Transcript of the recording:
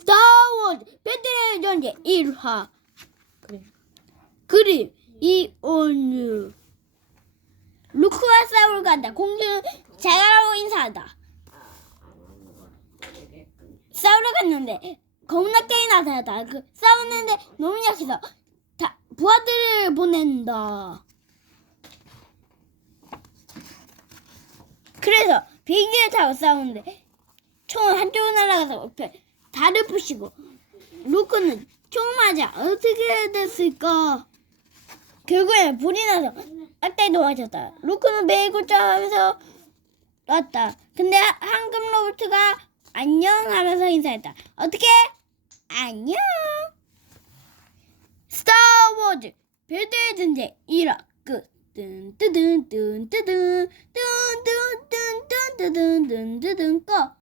스타워즈 배틀의 전제 1화 그림 이온유 루크와 싸우러 간다 공주는 잘 가라고 인사한다 싸우러 갔는데 겁나게 나타났다 그 싸우는데 너무 약해서 다 부하들을 보낸다 그래서 비행기를 타고 싸우는데 총은 한쪽으로 날아가서 옆에 다를 부시고 루크는 총 맞아 어떻게 됐을까? 결국엔 불이 나서 악당이 도망쳤다. 루크는 매일고ጫ하면서 왔다. 근데 황금 로봇가 안녕 하면서 인사했다. 어떻게? 안녕. 스타워즈 별들의 전쟁 1화 끝. 뜬 뜨든 뜬 뜨든 뜬 뜨든 든 뜨든 꺼.